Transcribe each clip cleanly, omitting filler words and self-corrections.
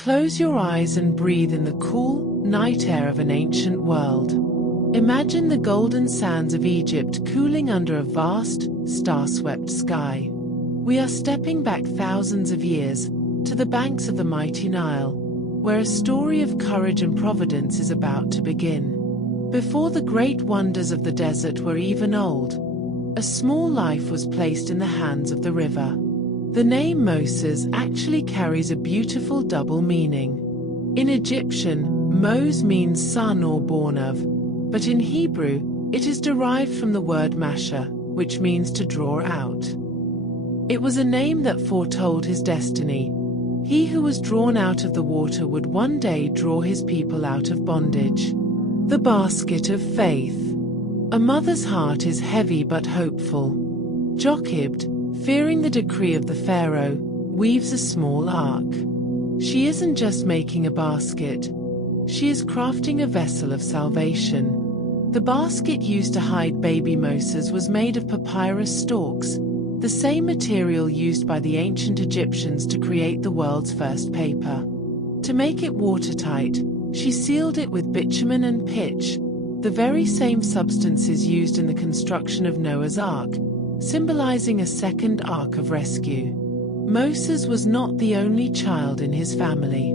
Close your eyes and breathe in the cool, night air of an ancient world. Imagine the golden sands of Egypt cooling under a vast, star-swept sky. We are stepping back thousands of years, to the banks of the mighty Nile, where a story of courage and providence is about to begin. Before the great wonders of the desert were even old, a small life was placed in the hands of the river. The name Moses actually carries a beautiful double meaning. In Egyptian, Mos means son or born of, but in Hebrew, it is derived from the word masha, which means to draw out. It was a name that foretold his destiny. He who was drawn out of the water would one day draw his people out of bondage. The basket of faith. A mother's heart is heavy but hopeful. Jochebed, fearing the decree of the Pharaoh, weaves a small ark. She isn't just making a basket. She is crafting a vessel of salvation. The basket used to hide baby Moses was made of papyrus stalks, the same material used by the ancient Egyptians to create the world's first paper. To make it watertight, she sealed it with bitumen and pitch, the very same substances used in the construction of Noah's Ark, symbolizing a second ark of rescue. Moses was not the only child in his family.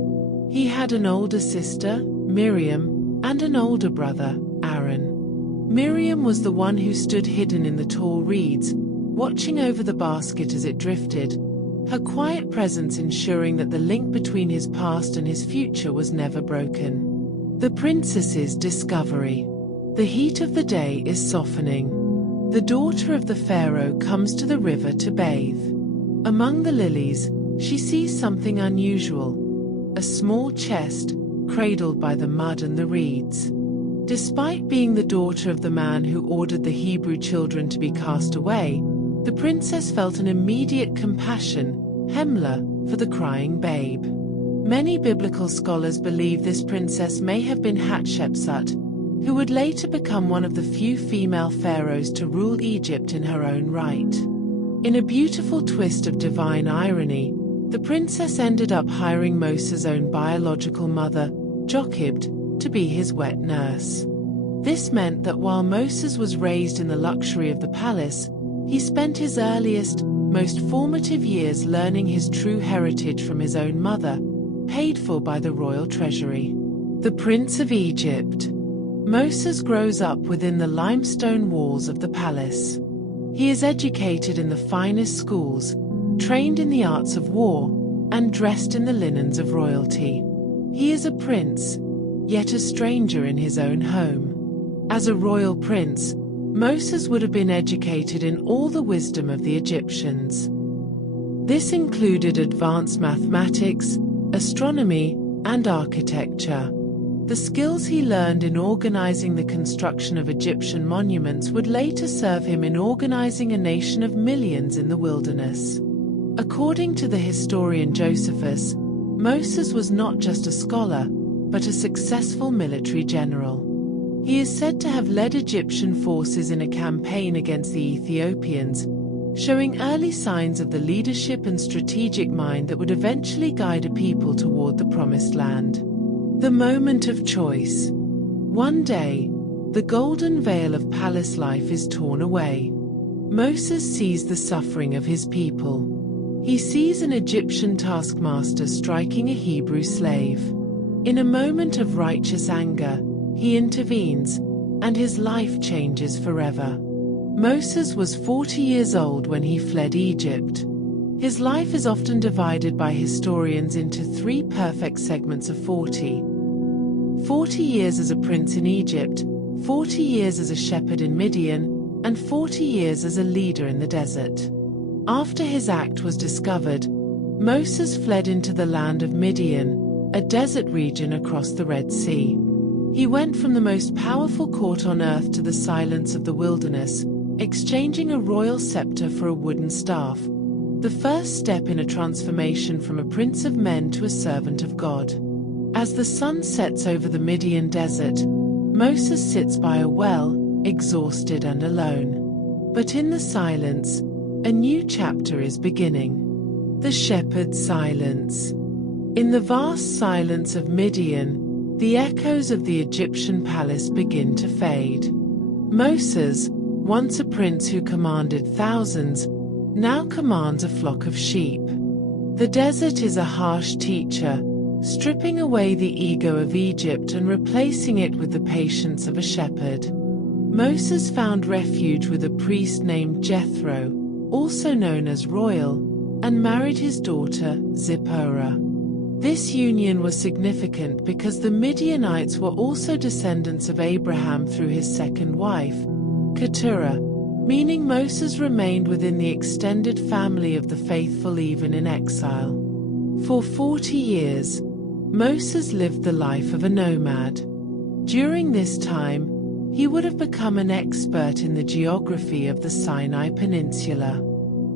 He had an older sister, Miriam, and an older brother, Aaron. Miriam was the one who stood hidden in the tall reeds, watching over the basket as it drifted, her quiet presence ensuring that the link between his past and his future was never broken. The princess's discovery. The heat of the day is softening. The daughter of the Pharaoh comes to the river to bathe. Among the lilies, she sees something unusual: a small chest, cradled by the mud and the reeds. Despite being the daughter of the man who ordered the Hebrew children to be cast away, the princess felt an immediate compassion, hemla, for the crying babe. Many biblical scholars believe this princess may have been Hatshepsut, who would later become one of the few female pharaohs to rule Egypt in her own right. In a beautiful twist of divine irony, the princess ended up hiring Moses' own biological mother, Jochebed, to be his wet nurse. This meant that while Moses was raised in the luxury of the palace, he spent his earliest, most formative years learning his true heritage from his own mother, paid for by the royal treasury. The Prince of Egypt. Moses grows up within the limestone walls of the palace. He is educated in the finest schools, trained in the arts of war, and dressed in the linens of royalty. He is a prince, yet a stranger in his own home. As a royal prince, Moses would have been educated in all the wisdom of the Egyptians. This included advanced mathematics, astronomy, and architecture. The skills he learned in organizing the construction of Egyptian monuments would later serve him in organizing a nation of millions in the wilderness. According to the historian Josephus, Moses was not just a scholar, but a successful military general. He is said to have led Egyptian forces in a campaign against the Ethiopians, showing early signs of the leadership and strategic mind that would eventually guide a people toward the Promised Land. The moment of choice. One day, the golden veil of palace life is torn away. Moses sees the suffering of his people. He sees an Egyptian taskmaster striking a Hebrew slave. In a moment of righteous anger, he intervenes, and his life changes forever. Moses was 40 years old when he fled Egypt. His life is often divided by historians into 3 perfect segments of 40. 40 years as a prince in Egypt, 40 years as a shepherd in Midian, and 40 years as a leader in the desert. After his act was discovered, Moses fled into the land of Midian, a desert region across the Red Sea. He went from the most powerful court on earth to the silence of the wilderness, exchanging a royal scepter for a wooden staff, the first step in a transformation from a prince of men to a servant of God. As the sun sets over the Midian desert, Moses sits by a well, exhausted and alone. But in the silence, a new chapter is beginning. The shepherd's silence. In the vast silence of Midian, the echoes of the Egyptian palace begin to fade. Moses, once a prince who commanded thousands, now commands a flock of sheep. The desert is a harsh teacher, stripping away the ego of Egypt and replacing it with the patience of a shepherd. Moses found refuge with a priest named Jethro, also known as Royal, and married his daughter, Zipporah. This union was significant because the Midianites were also descendants of Abraham through his second wife, Keturah, meaning Moses remained within the extended family of the faithful even in exile. For 40 years, Moses lived the life of a nomad. During this time, he would have become an expert in the geography of the Sinai Peninsula.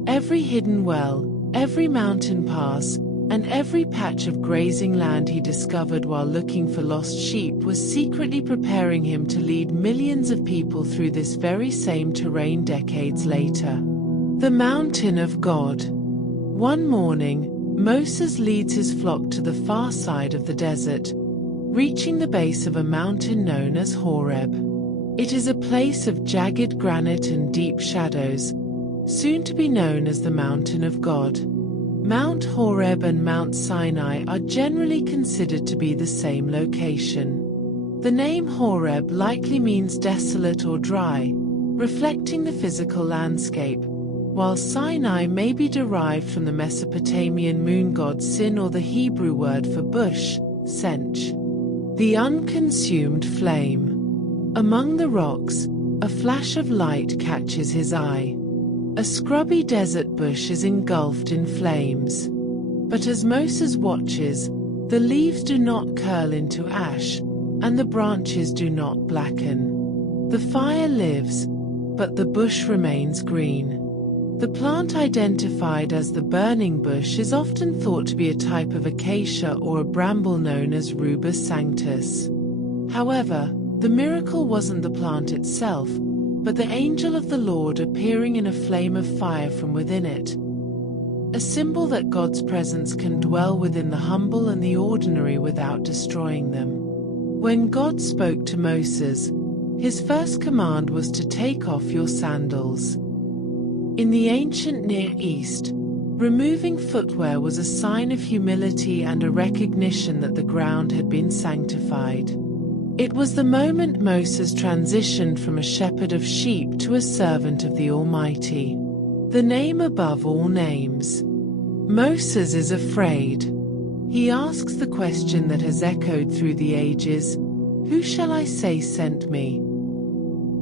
Every hidden well, every mountain pass, and every patch of grazing land he discovered while looking for lost sheep was secretly preparing him to lead millions of people through this very same terrain decades later. The Mountain of God. One morning, Moses leads his flock to the far side of the desert, reaching the base of a mountain known as Horeb. It is a place of jagged granite and deep shadows, soon to be known as the Mountain of God. Mount Horeb and Mount Sinai are generally considered to be the same location. The name Horeb likely means desolate or dry, reflecting the physical landscape, while Sinai may be derived from the Mesopotamian moon god Sin or the Hebrew word for bush, sench. The unconsumed flame. Among the rocks, a flash of light catches his eye. A scrubby desert bush is engulfed in flames. But as Moses watches, the leaves do not curl into ash, and the branches do not blacken. The fire lives, but the bush remains green. The plant identified as the burning bush is often thought to be a type of acacia or a bramble known as Rubus sanctus. However, the miracle wasn't the plant itself, but the angel of the Lord appearing in a flame of fire from within it. A symbol that God's presence can dwell within the humble and the ordinary without destroying them. When God spoke to Moses, his first command was to take off your sandals. In the ancient Near East, removing footwear was a sign of humility and a recognition that the ground had been sanctified. It was the moment Moses transitioned from a shepherd of sheep to a servant of the Almighty. The name above all names. Moses is afraid. He asks the question that has echoed through the ages, "Who shall I say sent me?"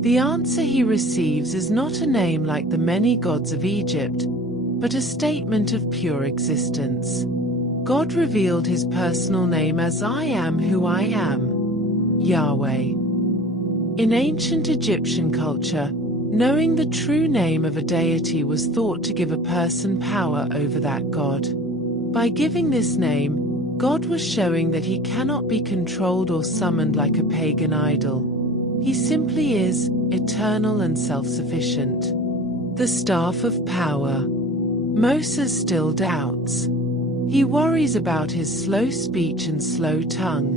The answer he receives is not a name like the many gods of Egypt, but a statement of pure existence. God revealed his personal name as I am who I am, Yahweh. In ancient Egyptian culture, knowing the true name of a deity was thought to give a person power over that god. By giving this name, God was showing that he cannot be controlled or summoned like a pagan idol. He simply is, eternal and self-sufficient. The staff of power. Moses still doubts. He worries about his slow speech and slow tongue.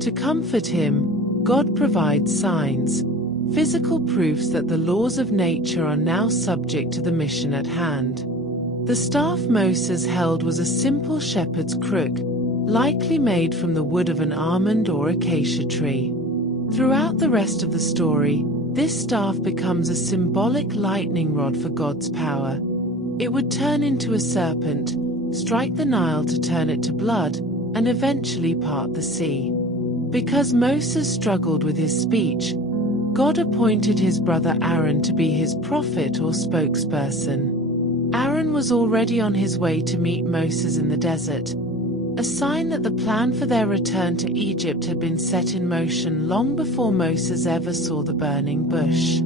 To comfort him, God provides signs, physical proofs that the laws of nature are now subject to the mission at hand. The staff Moses held was a simple shepherd's crook, likely made from the wood of an almond or acacia tree. Throughout the rest of the story, this staff becomes a symbolic lightning rod for God's power. It would turn into a serpent, strike the Nile to turn it to blood, and eventually part the sea. Because Moses struggled with his speech, God appointed his brother Aaron to be his prophet or spokesperson. Aaron was already on his way to meet Moses in the desert, a sign that the plan for their return to Egypt had been set in motion long before Moses ever saw the burning bush.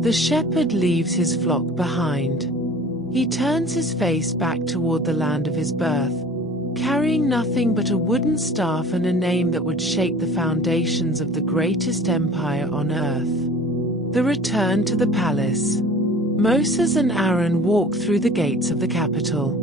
The shepherd leaves his flock behind. He turns his face back toward the land of his birth, carrying nothing but a wooden staff and a name that would shake the foundations of the greatest empire on earth. The return to the palace. Moses and Aaron walk through the gates of the capital.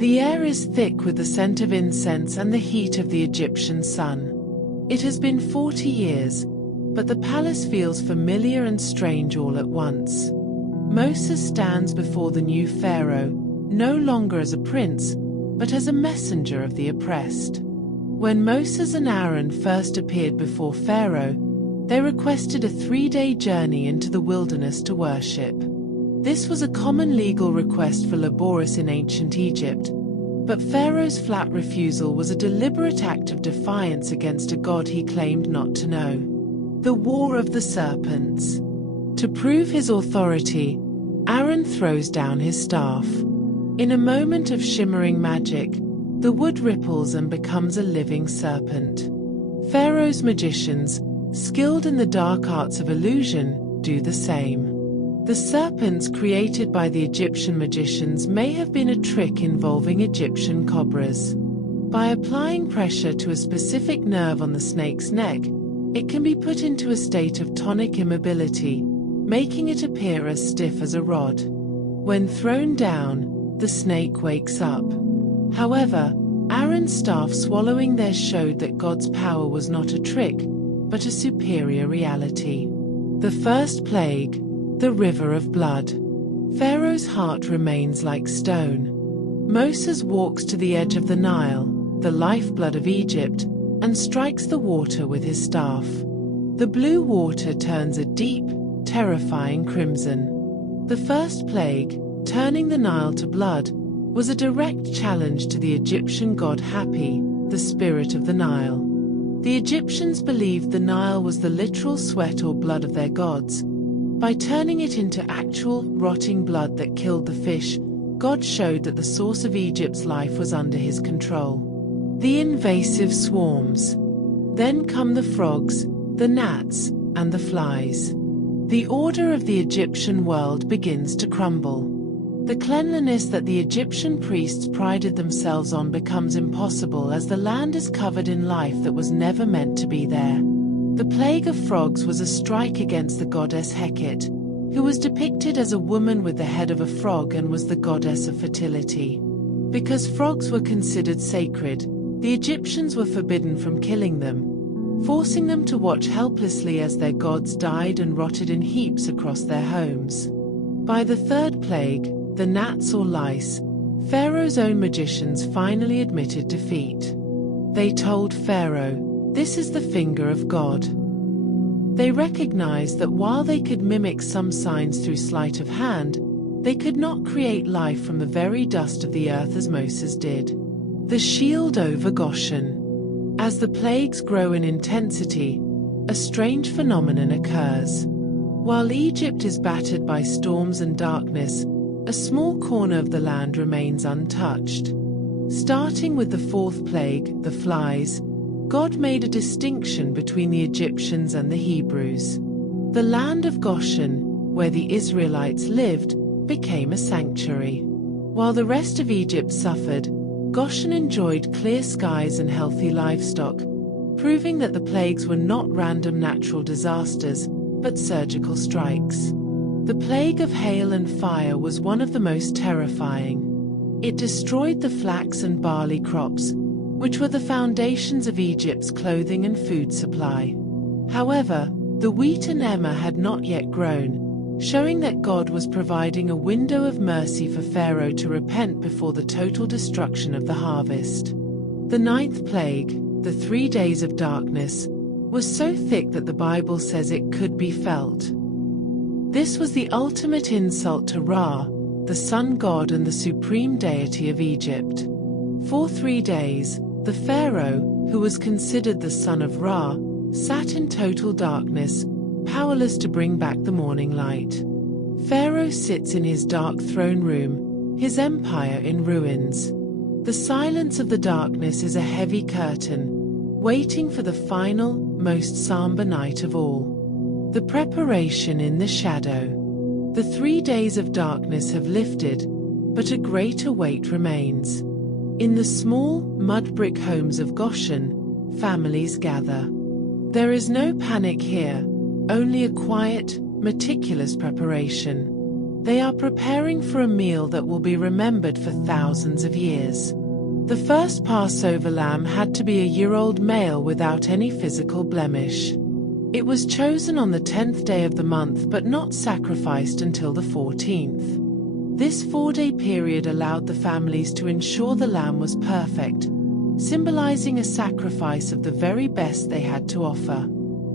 The air is thick with the scent of incense and the heat of the Egyptian sun. It has been 40 years, but the palace feels familiar and strange all at once. Moses stands before the new Pharaoh, no longer as a prince, but as a messenger of the oppressed. When Moses and Aaron first appeared before Pharaoh, they requested a 3-day journey into the wilderness to worship. This was a common legal request for labourers in ancient Egypt, but Pharaoh's flat refusal was a deliberate act of defiance against a god he claimed not to know. The War of the Serpents. To prove his authority, Aaron throws down his staff. In a moment of shimmering magic, the wood ripples and becomes a living serpent. Pharaoh's magicians, skilled in the dark arts of illusion, do the same. The serpents created by the Egyptian magicians may have been a trick involving Egyptian cobras. By applying pressure to a specific nerve on the snake's neck, it can be put into a state of tonic immobility, making it appear as stiff as a rod. When thrown down, the snake wakes up. However, Aaron's staff swallowing theirs showed that God's power was not a trick, but a superior reality. The first plague, the river of blood. Pharaoh's heart remains like stone. Moses walks to the edge of the Nile, the lifeblood of Egypt, and strikes the water with his staff. The blue water turns a deep, terrifying crimson. The first plague, turning the Nile to blood, was a direct challenge to the Egyptian god Hapi, the spirit of the Nile. The Egyptians believed the Nile was the literal sweat or blood of their gods. By turning it into actual, rotting blood that killed the fish, God showed that the source of Egypt's life was under his control. The invasive swarms. Then come the frogs, the gnats, and the flies. The order of the Egyptian world begins to crumble. The cleanliness that the Egyptian priests prided themselves on becomes impossible as the land is covered in life that was never meant to be there. The plague of frogs was a strike against the goddess Hecate, who was depicted as a woman with the head of a frog and was the goddess of fertility. Because frogs were considered sacred, the Egyptians were forbidden from killing them, forcing them to watch helplessly as their gods died and rotted in heaps across their homes. By the third plague, the gnats or lice, Pharaoh's own magicians finally admitted defeat. They told Pharaoh, "This is the finger of God." They recognized that while they could mimic some signs through sleight of hand, they could not create life from the very dust of the earth as Moses did. The shield over Goshen. As the plagues grow in intensity, a strange phenomenon occurs. While Egypt is battered by storms and darkness, a small corner of the land remains untouched. Starting with the fourth plague, the flies, God made a distinction between the Egyptians and the Hebrews. The land of Goshen, where the Israelites lived, became a sanctuary. While the rest of Egypt suffered, Goshen enjoyed clear skies and healthy livestock, proving that the plagues were not random natural disasters, but surgical strikes. The plague of hail and fire was one of the most terrifying. It destroyed the flax and barley crops, which were the foundations of Egypt's clothing and food supply. However, the wheat and emmer had not yet grown, showing that God was providing a window of mercy for Pharaoh to repent before the total destruction of the harvest. The ninth plague, the 3 days of darkness, was so thick that the Bible says it could be felt. This was the ultimate insult to Ra, the sun god and the supreme deity of Egypt. For 3 days, the Pharaoh, who was considered the son of Ra, sat in total darkness, powerless to bring back the morning light. Pharaoh sits in his dark throne room, his empire in ruins. The silence of the darkness is a heavy curtain, waiting for the final, most somber night of all. The preparation in the shadow. The 3 days of darkness have lifted, but a greater weight remains. In the small, mud brick homes of Goshen, families gather. There is no panic here, only a quiet, meticulous preparation. They are preparing for a meal that will be remembered for thousands of years. The first Passover lamb had to be a year-old male without any physical blemish. It was chosen on the 10th day of the month but not sacrificed until the 14th. This 4-day period allowed the families to ensure the lamb was perfect, symbolizing a sacrifice of the very best they had to offer.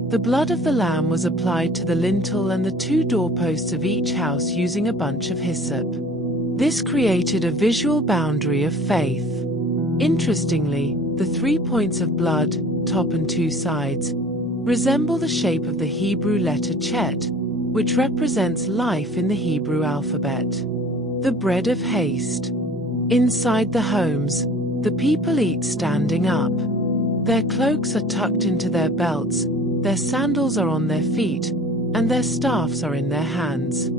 The blood of the lamb was applied to the lintel and the 2 doorposts of each house using a bunch of hyssop. This created a visual boundary of faith. Interestingly, the 3 points of blood, top and 2 sides, resemble the shape of the Hebrew letter Chet, which represents life in the Hebrew alphabet. The bread of haste. Inside the homes, the people eat standing up. Their cloaks are tucked into their belts, their sandals are on their feet, and their staffs are in their hands.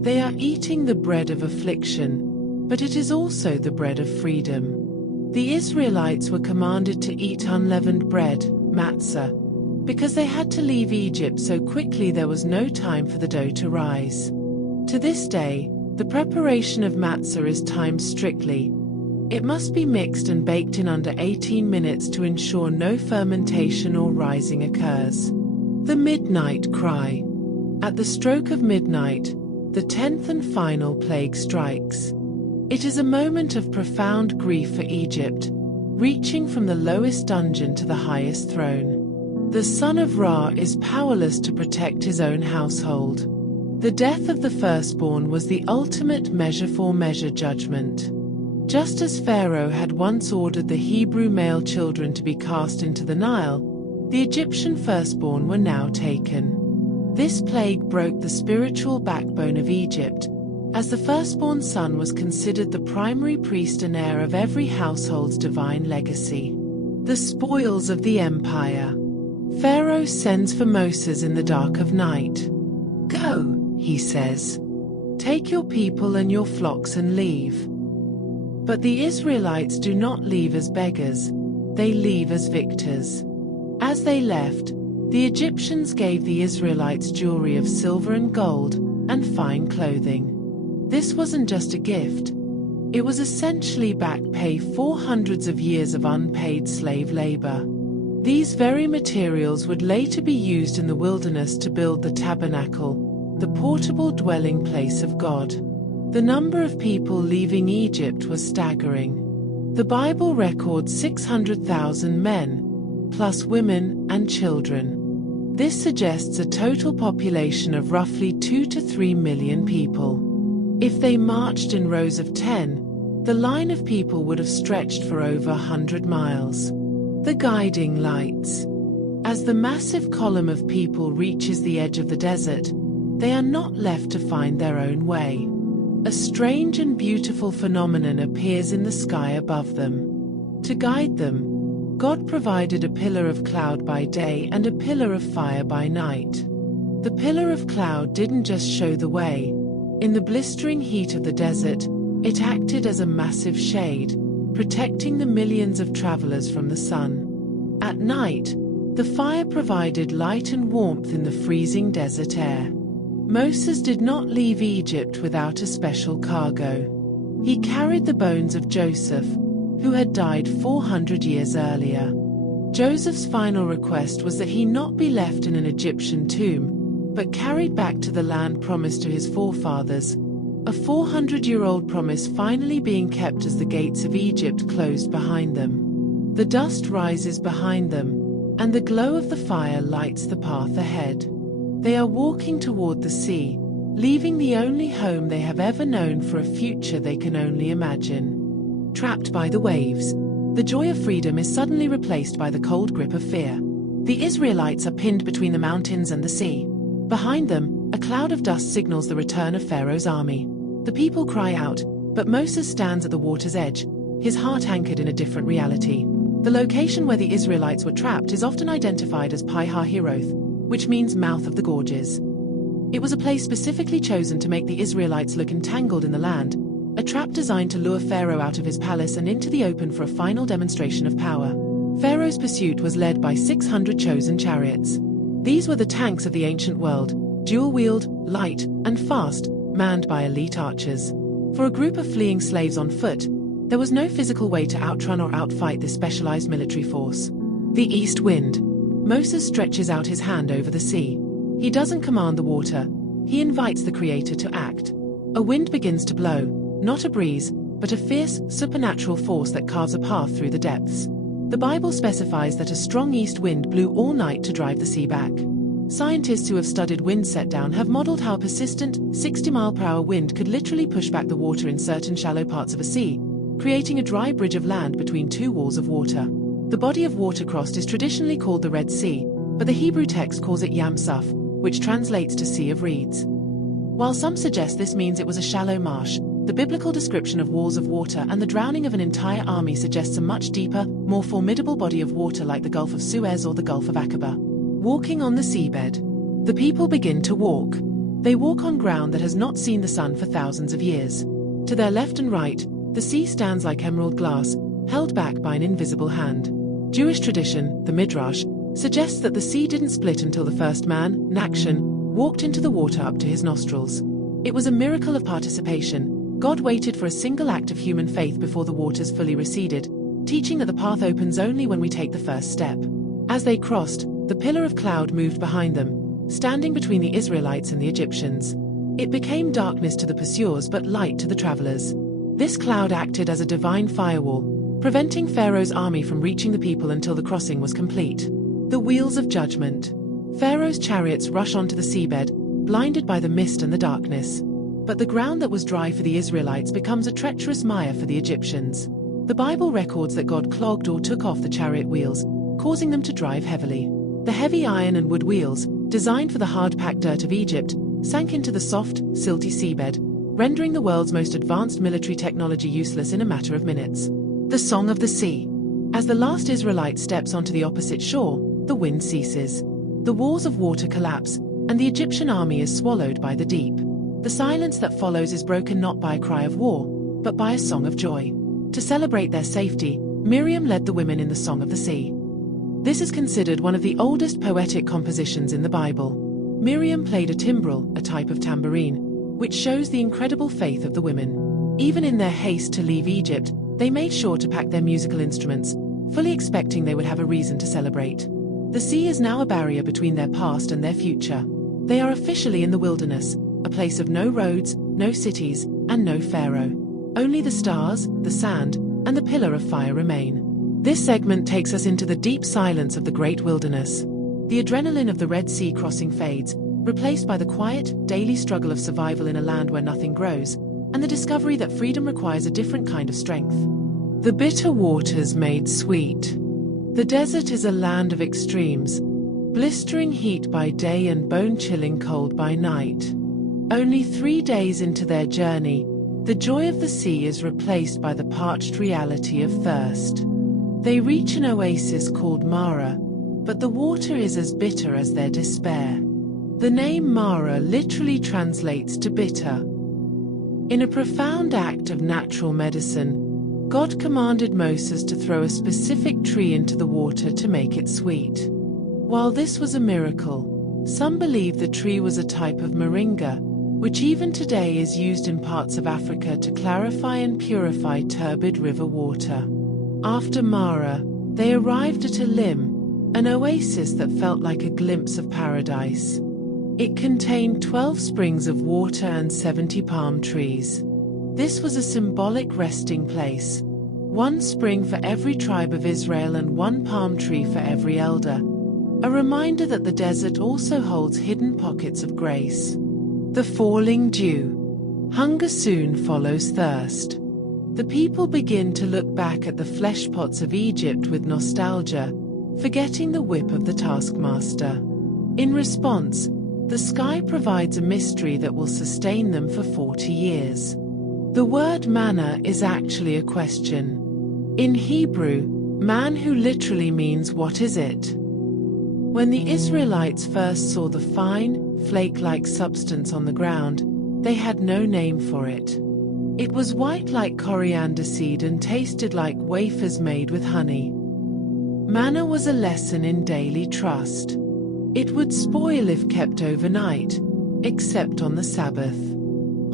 They are eating the bread of affliction, but it is also the bread of freedom. The Israelites were commanded to eat unleavened bread, matzah, because they had to leave Egypt so quickly there was no time for the dough to rise. To this day, the preparation of matzah is timed strictly. It must be mixed and baked in under 18 minutes to ensure no fermentation or rising occurs. The midnight cry. At the stroke of midnight, the 10th and final plague strikes. It is a moment of profound grief for Egypt, reaching from the lowest dungeon to the highest throne. The son of Ra is powerless to protect his own household. The death of the firstborn was the ultimate measure-for-measure judgment. Just as Pharaoh had once ordered the Hebrew male children to be cast into the Nile, the Egyptian firstborn were now taken. This plague broke the spiritual backbone of Egypt, as the firstborn son was considered the primary priest and heir of every household's divine legacy. The spoils of the empire. Pharaoh sends for Moses in the dark of night. "Go," he says. "Take your people and your flocks and leave." But the Israelites do not leave as beggars, they leave as victors. As they left, the Egyptians gave the Israelites jewelry of silver and gold, and fine clothing. This wasn't just a gift. It was essentially back pay for hundreds of years of unpaid slave labor. These very materials would later be used in the wilderness to build the tabernacle, the portable dwelling place of God. The number of people leaving Egypt was staggering. The Bible records 600,000 men, plus women and children. This suggests a total population of roughly 2 to 3 million people. If they marched in rows of 10, the line of people would have stretched for over 100 miles. The guiding lights. As the massive column of people reaches the edge of the desert, they are not left to find their own way. A strange and beautiful phenomenon appears in the sky above them. To guide them, God provided a pillar of cloud by day and a pillar of fire by night. The pillar of cloud didn't just show the way. In the blistering heat of the desert, it acted as a massive shade, protecting the millions of travelers from the sun. At night, the fire provided light and warmth in the freezing desert air. Moses did not leave Egypt without a special cargo. He carried the bones of Joseph, who had died 400 years earlier. Joseph's final request was that he not be left in an Egyptian tomb, but carried back to the land promised to his forefathers, a 400-year-old promise finally being kept as the gates of Egypt closed behind them. The dust rises behind them, and the glow of the fire lights the path ahead. They are walking toward the sea, leaving the only home they have ever known for a future they can only imagine. Trapped by the waves, the joy of freedom is suddenly replaced by the cold grip of fear. The Israelites are pinned between the mountains and the sea. Behind them, a cloud of dust signals the return of Pharaoh's army. The people cry out, but Moses stands at the water's edge, his heart anchored in a different reality. The location where the Israelites were trapped is often identified as Pi-Hahiroth, which means mouth of the gorges. It was a place specifically chosen to make the Israelites look entangled in the land, a trap designed to lure Pharaoh out of his palace and into the open for a final demonstration of power. Pharaoh's pursuit was led by 600 chosen chariots. These were the tanks of the ancient world, dual-wheeled, light, and fast, manned by elite archers. For a group of fleeing slaves on foot, there was no physical way to outrun or outfight this specialized military force. The east wind. Moses stretches out his hand over the sea. He doesn't command the water, he invites the Creator to act. A wind begins to blow, not a breeze, but a fierce, supernatural force that carves a path through the depths. The Bible specifies that a strong east wind blew all night to drive the sea back. Scientists who have studied wind set-down have modeled how a persistent, 60-mile-per-hour wind could literally push back the water in certain shallow parts of a sea, creating a dry bridge of land between two walls of water. The body of water crossed is traditionally called the Red Sea, but the Hebrew text calls it Yam Suf, which translates to Sea of Reeds. While some suggest this means it was a shallow marsh, the biblical description of walls of water and the drowning of an entire army suggests a much deeper, more formidable body of water like the Gulf of Suez or the Gulf of Aqaba. Walking on the seabed. The people begin to walk. They walk on ground that has not seen the sun for thousands of years. To their left and right, the sea stands like emerald glass, held back by an invisible hand. Jewish tradition, the Midrash, suggests that the sea didn't split until the first man, Nakshan, walked into the water up to his nostrils. It was a miracle of participation. God waited for a single act of human faith before the waters fully receded, teaching that the path opens only when we take the first step. As they crossed, the pillar of cloud moved behind them, standing between the Israelites and the Egyptians. It became darkness to the pursuers but light to the travelers. This cloud acted as a divine firewall, preventing Pharaoh's army from reaching the people until the crossing was complete. The wheels of judgment. Pharaoh's chariots rush onto the seabed, blinded by the mist and the darkness. But the ground that was dry for the Israelites becomes a treacherous mire for the Egyptians. The Bible records that God clogged or took off the chariot wheels, causing them to drive heavily. The heavy iron and wood wheels, designed for the hard-packed dirt of Egypt, sank into the soft, silty seabed, rendering the world's most advanced military technology useless in a matter of minutes. The Song of the Sea. As the last Israelite steps onto the opposite shore, the wind ceases. The walls of water collapse, and the Egyptian army is swallowed by the deep. The silence that follows is broken not by a cry of war, but by a song of joy. To celebrate their safety, Miriam led the women in the Song of the Sea. This is considered one of the oldest poetic compositions in the Bible. Miriam played a timbrel, a type of tambourine, which shows the incredible faith of the women. Even in their haste to leave Egypt, they made sure to pack their musical instruments, fully expecting they would have a reason to celebrate. The sea is now a barrier between their past and their future. They are officially in the wilderness, a place of no roads, no cities, and no Pharaoh. Only the stars, the sand, and the pillar of fire remain. This segment takes us into the deep silence of the great wilderness. The adrenaline of the Red Sea crossing fades, replaced by the quiet, daily struggle of survival in a land where nothing grows, and the discovery that freedom requires a different kind of strength. The bitter waters made sweet. The desert is a land of extremes, blistering heat by day and bone-chilling cold by night. Only 3 days into their journey, the joy of the sea is replaced by the parched reality of thirst. They reach an oasis called Mara, but the water is as bitter as their despair. The name Mara literally translates to bitter. In a profound act of natural medicine, God commanded Moses to throw a specific tree into the water to make it sweet. While this was a miracle, some believe the tree was a type of moringa, which even today is used in parts of Africa to clarify and purify turbid river water. After Mara, they arrived at Elim, an oasis that felt like a glimpse of paradise. It contained 12 springs of water and 70 palm trees. This was a symbolic resting place. 1 spring for every tribe of Israel and 1 palm tree for every elder. A reminder that the desert also holds hidden pockets of grace. The falling dew. Hunger soon follows thirst. The people begin to look back at the flesh pots of Egypt with nostalgia, forgetting the whip of the taskmaster. In response, the sky provides a mystery that will sustain them for 40 years. The word manna is actually a question. In Hebrew, man who literally means what is it? When the Israelites first saw the fine, flake-like substance on the ground, they had no name for it. It was white like coriander seed and tasted like wafers made with honey. Manna was a lesson in daily trust. It would spoil if kept overnight, except on the Sabbath.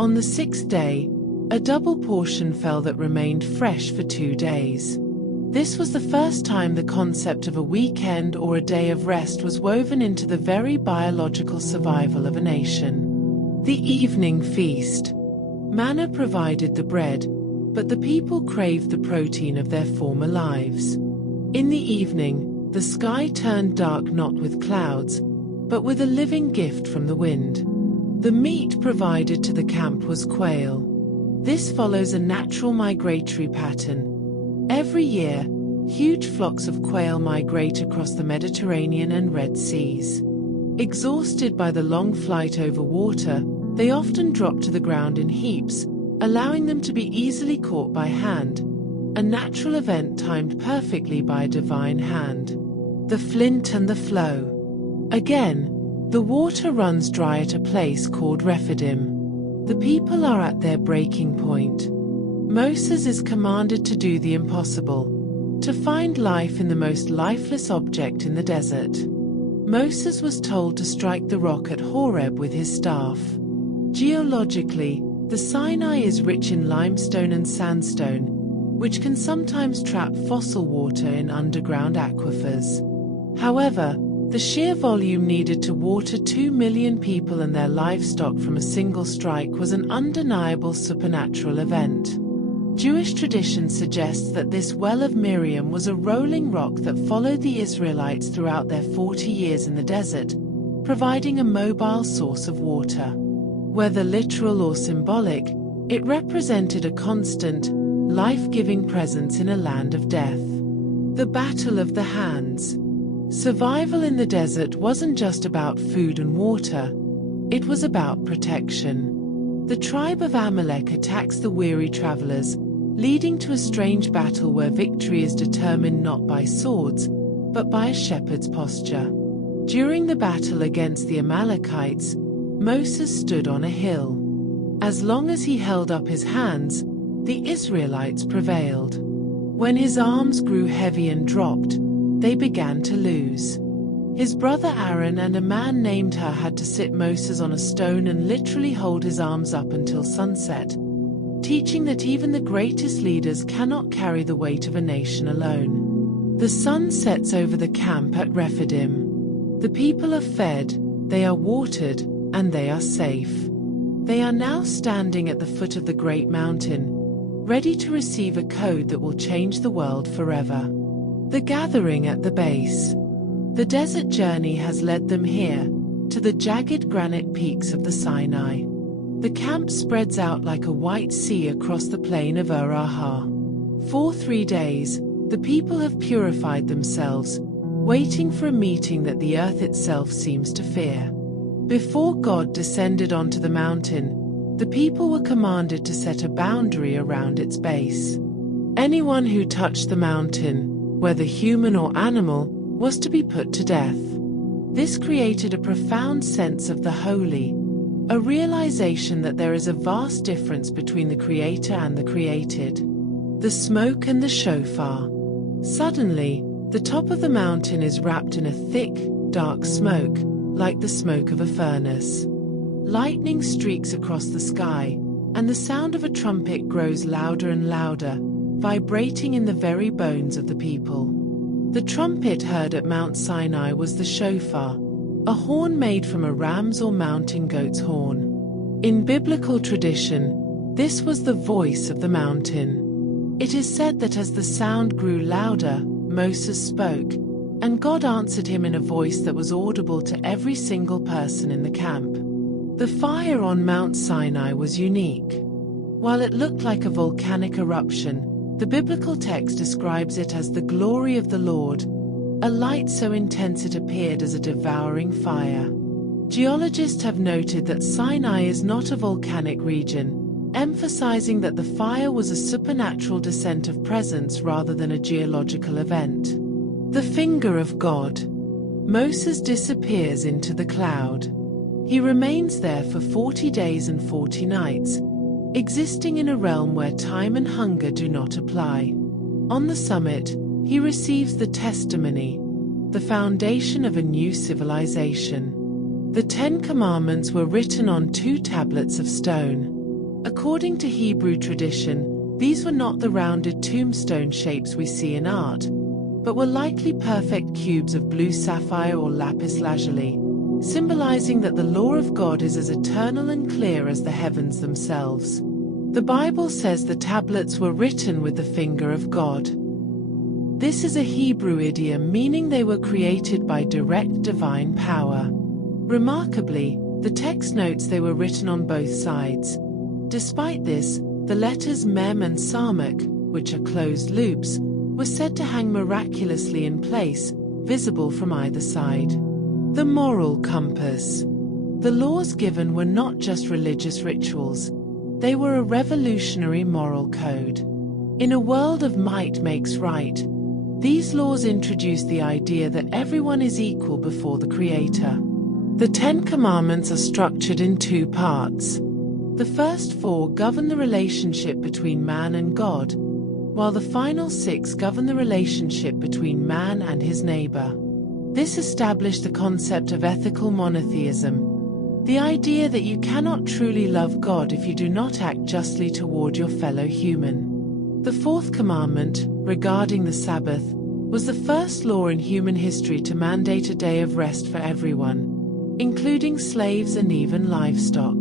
On the sixth day, a double portion fell that remained fresh for 2 days. This was the first time the concept of a weekend or a day of rest was woven into the very biological survival of a nation. The evening feast. Manna provided the bread, but the people craved the protein of their former lives. In the evening, the sky turned dark not with clouds, but with a living gift from the wind. The meat provided to the camp was quail. This follows a natural migratory pattern. Every year, huge flocks of quail migrate across the Mediterranean and Red Seas. Exhausted by the long flight over water, they often drop to the ground in heaps, allowing them to be easily caught by hand, a natural event timed perfectly by a divine hand. The flint and the flow. Again, the water runs dry at a place called Rephidim. The people are at their breaking point. Moses is commanded to do the impossible, to find life in the most lifeless object in the desert. Moses was told to strike the rock at Horeb with his staff. Geologically, the Sinai is rich in limestone and sandstone, which can sometimes trap fossil water in underground aquifers. However, the sheer volume needed to water 2 million people and their livestock from a single strike was an undeniable supernatural event. Jewish tradition suggests that this well of Miriam was a rolling rock that followed the Israelites throughout their 40 years in the desert, providing a mobile source of water. Whether literal or symbolic, it represented a constant, life-giving presence in a land of death. The Battle of the Hands. Survival in the desert wasn't just about food and water, it was about protection. The tribe of Amalek attacks the weary travelers, leading to a strange battle where victory is determined not by swords, but by a shepherd's posture. During the battle against the Amalekites, Moses stood on a hill. As long as he held up his hands, the Israelites prevailed. When his arms grew heavy and dropped, they began to lose. His brother Aaron and a man named Hur had to sit Moses on a stone and literally hold his arms up until sunset, teaching that even the greatest leaders cannot carry the weight of a nation alone. The sun sets over the camp at Rephidim. The people are fed, they are watered, and they are safe. They are now standing at the foot of the great mountain, ready to receive a code that will change the world forever. The gathering at the base. The desert journey has led them here, to the jagged granite peaks of the Sinai. The camp spreads out like a white sea across the plain of Ur-Aha. For 3 days, the people have purified themselves, waiting for a meeting that the earth itself seems to fear. Before God descended onto the mountain, the people were commanded to set a boundary around its base. Anyone who touched the mountain, whether human or animal, was to be put to death. This created a profound sense of the holy, a realization that there is a vast difference between the Creator and the created. The smoke and the shofar. Suddenly, the top of the mountain is wrapped in a thick, dark smoke, like the smoke of a furnace. Lightning streaks across the sky, and the sound of a trumpet grows louder and louder, vibrating in the very bones of the people. The trumpet heard at Mount Sinai was the shofar, a horn made from a ram's or mountain goat's horn. In biblical tradition, this was the voice of the mountain. It is said that as the sound grew louder, Moses spoke, and God answered him in a voice that was audible to every single person in the camp. The fire on Mount Sinai was unique. While it looked like a volcanic eruption, the biblical text describes it as the glory of the Lord, a light so intense it appeared as a devouring fire. Geologists have noted that Sinai is not a volcanic region, emphasizing that the fire was a supernatural descent of presence rather than a geological event. The finger of God. Moses disappears into the cloud. He remains there for 40 days and 40 nights, existing in a realm where time and hunger do not apply. On the summit, he receives the testimony, the foundation of a new civilization. The 10 Commandments were written on 2 tablets of stone. According to Hebrew tradition, these were not the rounded tombstone shapes we see in art, but were likely perfect cubes of blue sapphire or lapis lazuli, symbolizing that the law of God is as eternal and clear as the heavens themselves. The Bible says the tablets were written with the finger of God. This is a Hebrew idiom meaning they were created by direct divine power. Remarkably, the text notes they were written on both sides. Despite this, the letters Mem and Samak, which are closed loops, were said to hang miraculously in place, visible from either side. The moral compass. The laws given were not just religious rituals. They were a revolutionary moral code. In a world of might makes right, these laws introduced the idea that everyone is equal before the Creator. The Ten Commandments are structured in two parts. The first four govern the relationship between man and God, while the final six govern the relationship between man and his neighbor. This established the concept of ethical monotheism, the idea that you cannot truly love God if you do not act justly toward your fellow human. The fourth commandment, regarding the Sabbath, was the first law in human history to mandate a day of rest for everyone, including slaves and even livestock.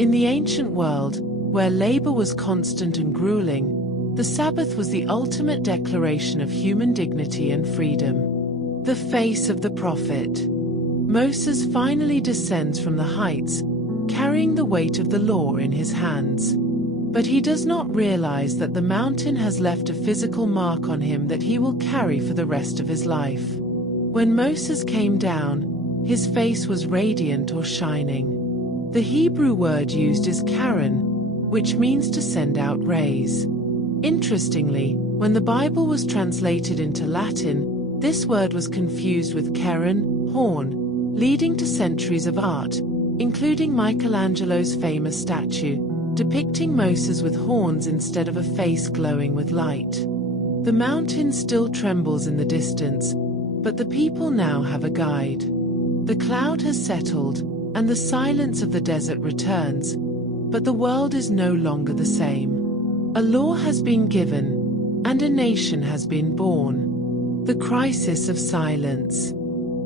In the ancient world, where labor was constant and grueling, the Sabbath was the ultimate declaration of human dignity and freedom. The face of the prophet. Moses finally descends from the heights, carrying the weight of the law in his hands. But he does not realize that the mountain has left a physical mark on him that he will carry for the rest of his life. When Moses came down, his face was radiant or shining. The Hebrew word used is Karen, which means to send out rays. Interestingly, when the Bible was translated into Latin, this word was confused with Keren, horn, leading to centuries of art, including Michelangelo's famous statue, depicting Moses with horns instead of a face glowing with light. The mountain still trembles in the distance, but the people now have a guide. The cloud has settled, and the silence of the desert returns, but the world is no longer the same. A law has been given, and a nation has been born. The crisis of silence.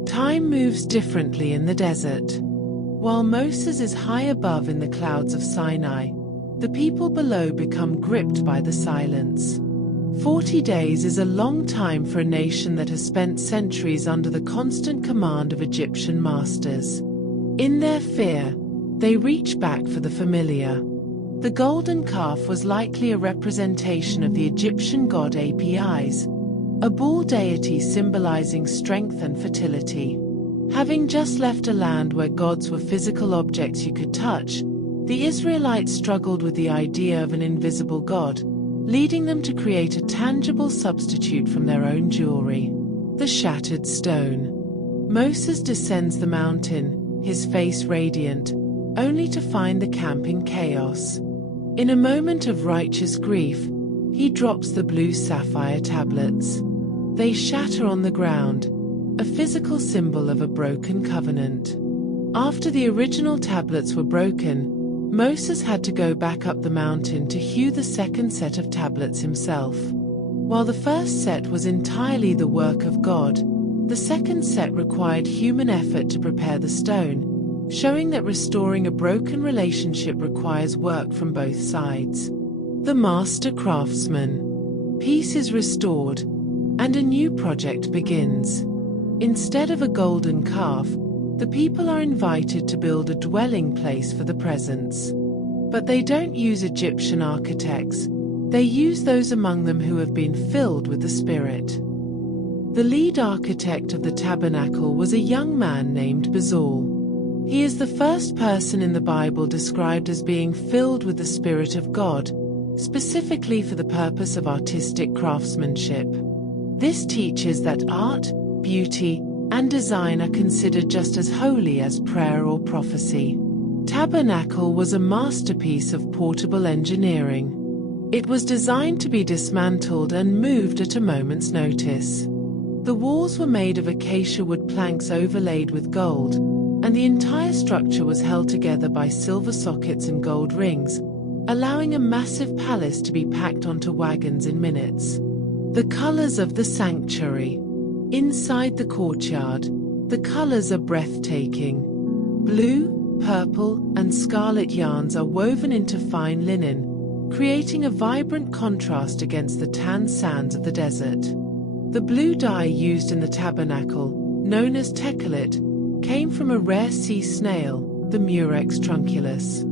Time moves differently in the desert. While Moses is high above in the clouds of Sinai, the people below become gripped by the silence. 40 days is a long time for a nation that has spent centuries under the constant command of Egyptian masters. In their fear, they reach back for the familiar. The golden calf was likely a representation of the Egyptian god Apis, a bull deity symbolizing strength and fertility. Having just left a land where gods were physical objects you could touch, the Israelites struggled with the idea of an invisible God, leading them to create a tangible substitute from their own jewelry. The shattered stone. Moses descends the mountain, his face radiant, only to find the camp in chaos. In a moment of righteous grief, he drops the blue sapphire tablets. They shatter on the ground, a physical symbol of a broken covenant. After the original tablets were broken, Moses had to go back up the mountain to hew the second set of tablets himself. While the first set was entirely the work of God, the second set required human effort to prepare the stone, showing that restoring a broken relationship requires work from both sides. The master craftsman. Peace is restored, and a new project begins. Instead of a golden calf, the people are invited to build a dwelling place for the presence. But they don't use Egyptian architects, they use those among them who have been filled with the Spirit. The lead architect of the tabernacle was a young man named Bezalel. He is the first person in the Bible described as being filled with the Spirit of God, specifically for the purpose of artistic craftsmanship. This teaches that art, beauty, and design are considered just as holy as prayer or prophecy. Tabernacle was a masterpiece of portable engineering. It was designed to be dismantled and moved at a moment's notice. The walls were made of acacia wood planks overlaid with gold, and the entire structure was held together by silver sockets and gold rings, allowing a massive palace to be packed onto wagons in minutes. The colors of the sanctuary. Inside the courtyard, the colors are breathtaking. Blue, purple, and scarlet yarns are woven into fine linen, creating a vibrant contrast against the tan sands of the desert. The blue dye used in the tabernacle, known as techelet, came from a rare sea snail, the Murex trunculus.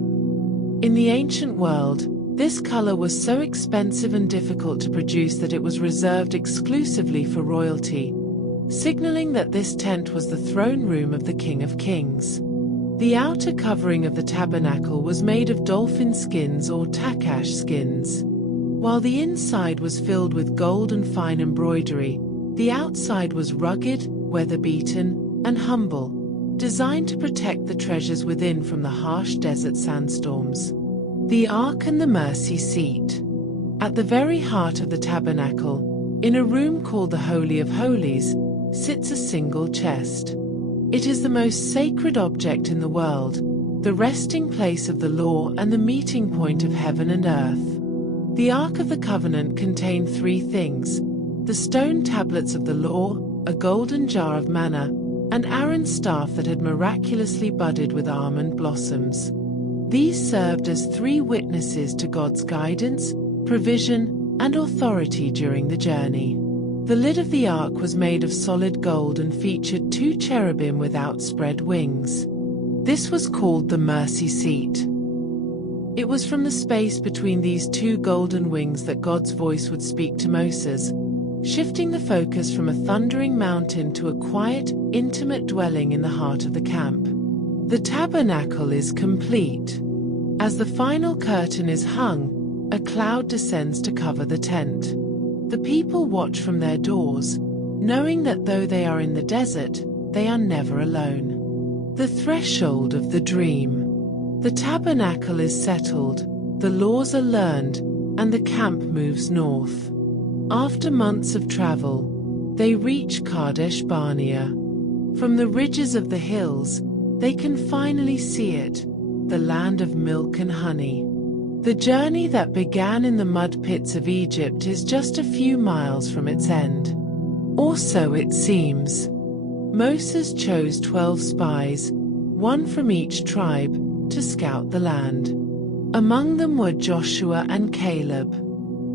In the ancient world, this color was so expensive and difficult to produce that it was reserved exclusively for royalty, signaling that this tent was the throne room of the King of Kings. The outer covering of the tabernacle was made of dolphin skins or takash skins. While the inside was filled with gold and fine embroidery, the outside was rugged, weather-beaten, and humble, designed to protect the treasures within from the harsh desert sandstorms. The Ark and the Mercy Seat. At the very heart of the tabernacle, in a room called the Holy of Holies, sits a single chest. It is the most sacred object in the world, the resting place of the law and the meeting point of heaven and earth. The Ark of the Covenant contained three things: the stone tablets of the law, a golden jar of manna, and Aaron's staff that had miraculously budded with almond blossoms. These served as three witnesses to God's guidance, provision, and authority during the journey. The lid of the ark was made of solid gold and featured two cherubim with outspread wings. This was called the mercy seat. It was from the space between these two golden wings that God's voice would speak to Moses, shifting the focus from a thundering mountain to a quiet, intimate dwelling in the heart of the camp. The tabernacle is complete. As the final curtain is hung, a cloud descends to cover the tent. The people watch from their doors, knowing that though they are in the desert, they are never alone. The threshold of the dream. The tabernacle is settled, the laws are learned, and the camp moves north. After months of travel, they reach Kadesh Barnea. From the ridges of the hills, they can finally see it, the land of milk and honey. The journey that began in the mud pits of Egypt is just a few miles from its end. Or so it seems. Moses chose 12 spies, one from each tribe, to scout the land. Among them were Joshua and Caleb.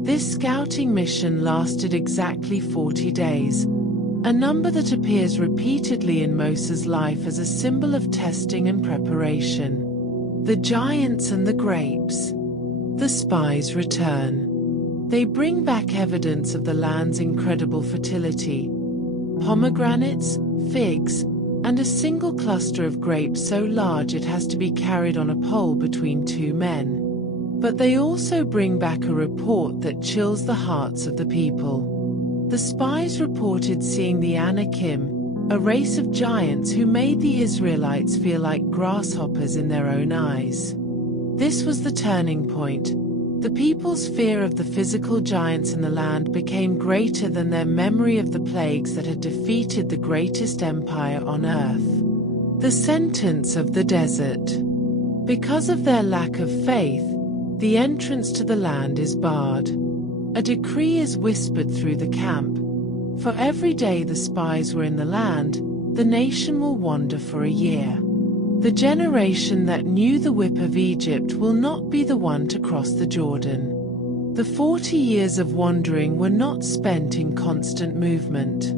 This scouting mission lasted exactly 40 days, a number that appears repeatedly in Moses' life as a symbol of testing and preparation. The giants and the grapes. The spies return. They bring back evidence of the land's incredible fertility: pomegranates, figs, and a single cluster of grapes so large it has to be carried on a pole between two men. But they also bring back a report that chills the hearts of the people. The spies reported seeing the Anakim, a race of giants who made the Israelites feel like grasshoppers in their own eyes. This was the turning point. The people's fear of the physical giants in the land became greater than their memory of the plagues that had defeated the greatest empire on earth. The sentence of the desert. Because of their lack of faith, the entrance to the land is barred. A decree is whispered through the camp: for every day the spies were in the land, the nation will wander for a year. The generation that knew the whip of Egypt will not be the one to cross the Jordan. The 40 years of wandering were not spent in constant movement.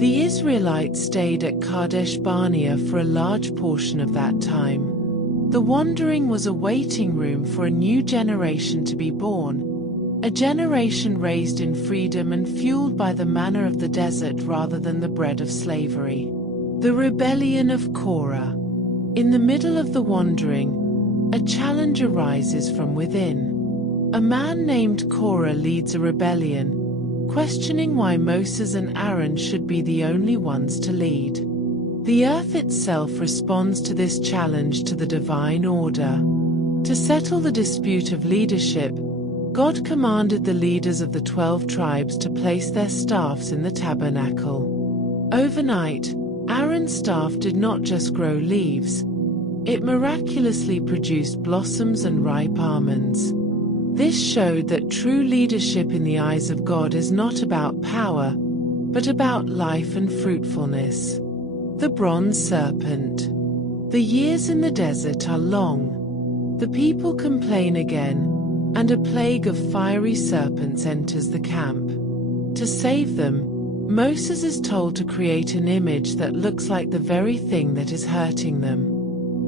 The Israelites stayed at Kadesh Barnea for a large portion of that time. The wandering was a waiting room for a new generation to be born, a generation raised in freedom and fueled by the manna of the desert rather than the bread of slavery. The rebellion of Korah. In the middle of the wandering, a challenge arises from within. A man named Korah leads a rebellion, questioning why Moses and Aaron should be the only ones to lead. The earth itself responds to this challenge to the divine order. To settle the dispute of leadership, God commanded the leaders of the 12 tribes to place their staffs in the tabernacle. Overnight, Aaron's staff did not just grow leaves, It miraculously produced blossoms and ripe almonds. This showed that true leadership in the eyes of God is not about power, but about life and fruitfulness. The bronze serpent. The years in the desert are long. The people complain again, and a plague of fiery serpents enters the camp. To save them, Moses is told to create an image that looks like the very thing that is hurting them.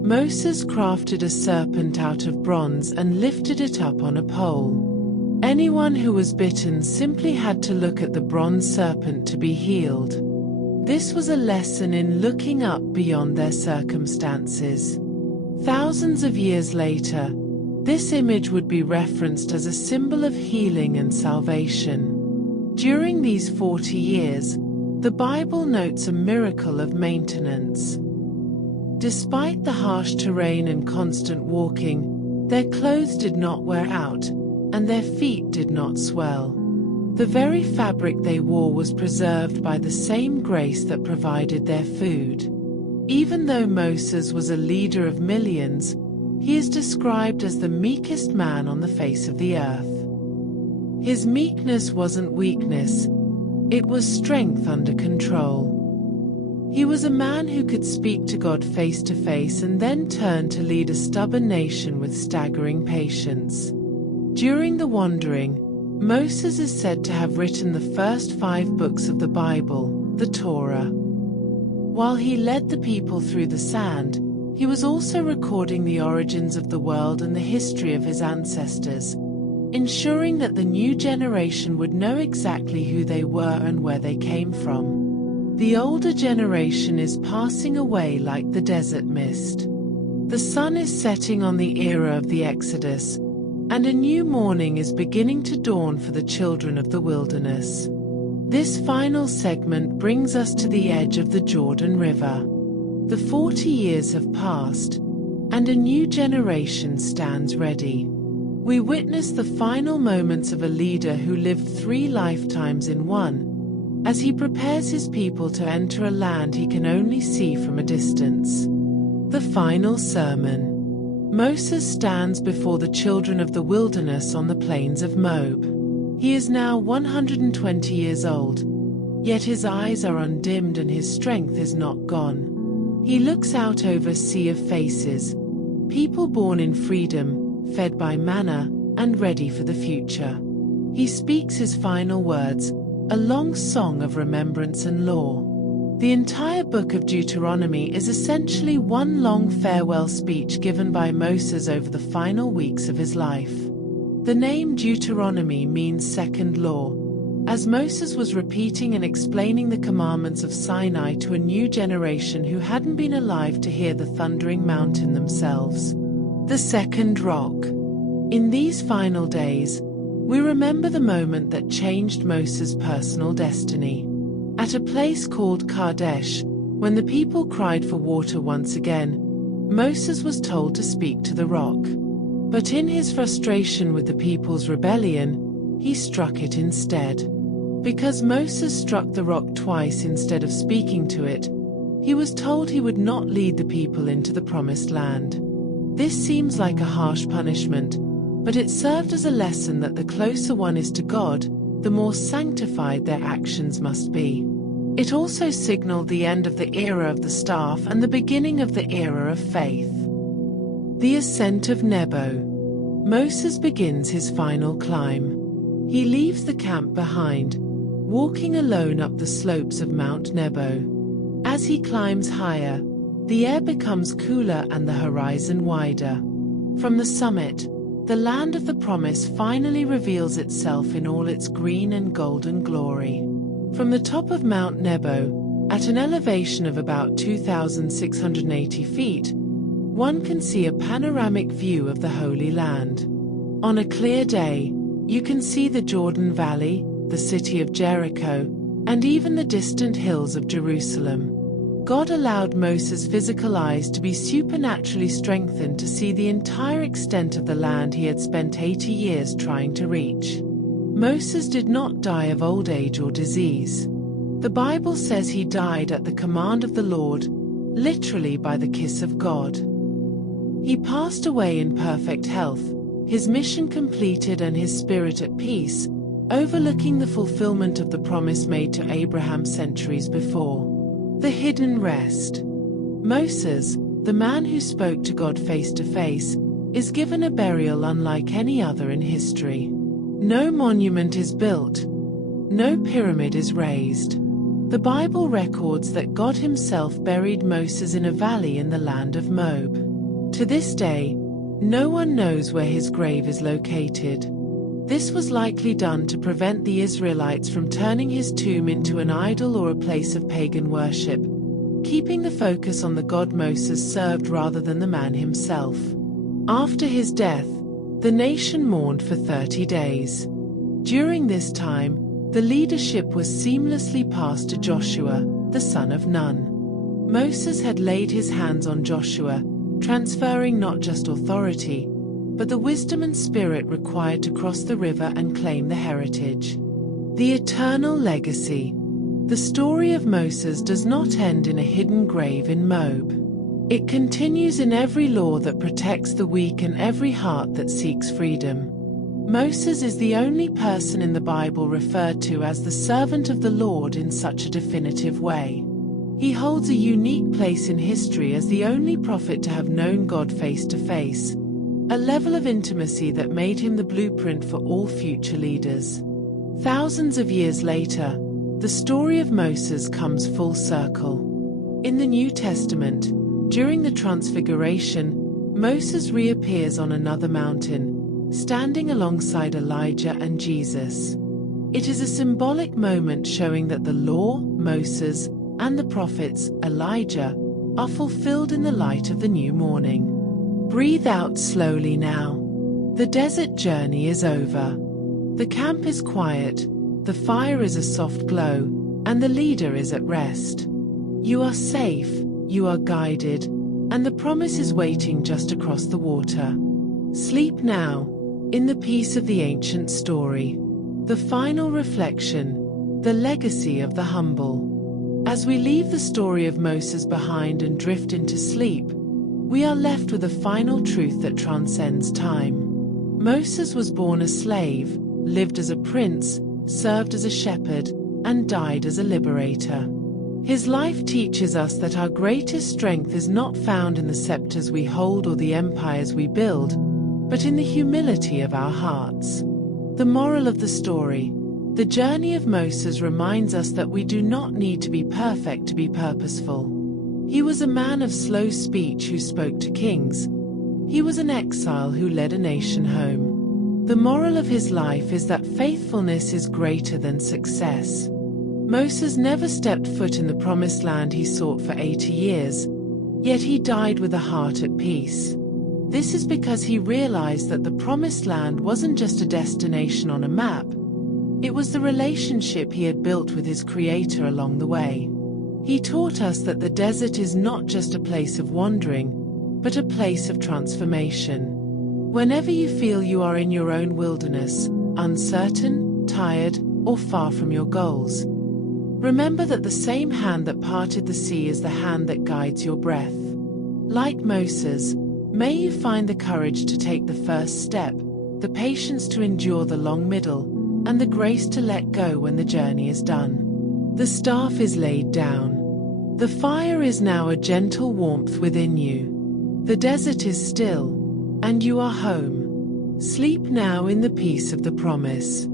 Moses crafted a serpent out of bronze and lifted it up on a pole. Anyone who was bitten simply had to look at the bronze serpent to be healed. This was a lesson in looking up beyond their circumstances. Thousands of years later, this image would be referenced as a symbol of healing and salvation. During these 40 years, the Bible notes a miracle of maintenance. Despite the harsh terrain and constant walking, their clothes did not wear out, and their feet did not swell. The very fabric they wore was preserved by the same grace that provided their food. Even though Moses was a leader of millions, he is described as the meekest man on the face of the earth. His meekness wasn't weakness, it was strength under control. He was a man who could speak to God face to face and then turn to lead a stubborn nation with staggering patience. During the wandering, Moses is said to have written the first 5 books of the Bible, the Torah. While he led the people through the sand, he was also recording the origins of the world and the history of his ancestors, ensuring that the new generation would know exactly who they were and where they came from. The older generation is passing away like the desert mist. The sun is setting on the era of the Exodus, and a new morning is beginning to dawn for the children of the wilderness. This final segment brings us to the edge of the Jordan River. The 40 years have passed, and a new generation stands ready. We witness the final moments of a leader who lived 3 lifetimes in one, as he prepares his people to enter a land he can only see from a distance. The final sermon. Moses stands before the children of the wilderness on the plains of Moab. He is now 120 years old, yet his eyes are undimmed and his strength is not gone. He looks out over a sea of faces, people born in freedom, fed by manna, and ready for the future. He speaks his final words, a long song of remembrance and law. The entire book of Deuteronomy is essentially one long farewell speech given by Moses over the final weeks of his life. The name Deuteronomy means second law, as Moses was repeating and explaining the commandments of Sinai to a new generation who hadn't been alive to hear the thundering mountain themselves. The second rock. In these final days, we remember the moment that changed Moses' personal destiny. At a place called Kadesh, when the people cried for water once again, Moses was told to speak to the rock. But in his frustration with the people's rebellion, he struck it instead. Because Moses struck the rock twice instead of speaking to it, he was told he would not lead the people into the promised land. This seems like a harsh punishment, but it served as a lesson that the closer one is to God, the more sanctified their actions must be. It also signaled the end of the era of the staff and the beginning of the era of faith. The ascent of Nebo. Moses begins his final climb. He leaves the camp behind, walking alone up the slopes of Mount Nebo. As he climbs higher, the air becomes cooler and the horizon wider. From the summit, the land of the promise finally reveals itself in all its green and golden glory. From the top of Mount Nebo, at an elevation of about 2,680 feet, one can see a panoramic view of the Holy Land. On a clear day, you can see the Jordan Valley, the city of Jericho, and even the distant hills of Jerusalem. God allowed Moses' physical eyes to be supernaturally strengthened to see the entire extent of the land he had spent 80 years trying to reach. Moses did not die of old age or disease. The Bible says he died at the command of the Lord, literally by the kiss of God. He passed away in perfect health, his mission completed and his spirit at peace, overlooking the fulfillment of the promise made to Abraham centuries before. The hidden rest. Moses, the man who spoke to God face to face, is given a burial unlike any other in history. No monument is built, no pyramid is raised. The Bible records that God himself buried Moses in a valley in the land of Moab. To this day, no one knows where his grave is located. This was likely done to prevent the Israelites from turning his tomb into an idol or a place of pagan worship, keeping the focus on the God Moses served rather than the man himself. After his death, the nation mourned for 30 days. During this time, the leadership was seamlessly passed to Joshua, the son of Nun. Moses had laid his hands on Joshua, transferring not just authority, but the wisdom and spirit required to cross the river and claim the heritage. The eternal legacy. The story of Moses does not end in a hidden grave in Moab. It continues in every law that protects the weak and every heart that seeks freedom. Moses is the only person in the Bible referred to as the servant of the Lord in such a definitive way. He holds a unique place in history as the only prophet to have known God face to face, a level of intimacy that made him the blueprint for all future leaders. Thousands of years later, the story of Moses comes full circle. In the New Testament, during the Transfiguration, Moses reappears on another mountain, standing alongside Elijah and Jesus. It is a symbolic moment showing that the law, Moses, and the prophets, Elijah, are fulfilled in the light of the new morning. Breathe out slowly now. The desert journey is over. The camp is quiet, the fire is a soft glow, and the leader is at rest. You are safe, you are guided, and the promise is waiting just across the water. Sleep now, in the peace of the ancient story. The final reflection, the legacy of the humble. As we leave the story of Moses behind and drift into sleep, we are left with a final truth that transcends time. Moses was born a slave, lived as a prince, served as a shepherd, and died as a liberator. His life teaches us that our greatest strength is not found in the scepters we hold or the empires we build, but in the humility of our hearts. The moral of the story: the journey of Moses reminds us that we do not need to be perfect to be purposeful. He was a man of slow speech who spoke to kings. He was an exile who led a nation home. The moral of his life is that faithfulness is greater than success. Moses never stepped foot in the promised land he sought for 80 years, yet he died with a heart at peace. This is because he realized that the promised land wasn't just a destination on a map. It was the relationship he had built with his Creator along the way. He taught us that the desert is not just a place of wandering, but a place of transformation. Whenever you feel you are in your own wilderness, uncertain, tired, or far from your goals, remember that the same hand that parted the sea is the hand that guides your breath. Like Moses, may you find the courage to take the first step, the patience to endure the long middle, and the grace to let go when the journey is done. The staff is laid down. The fire is now a gentle warmth within you. The desert is still, and you are home. Sleep now in the peace of the promise.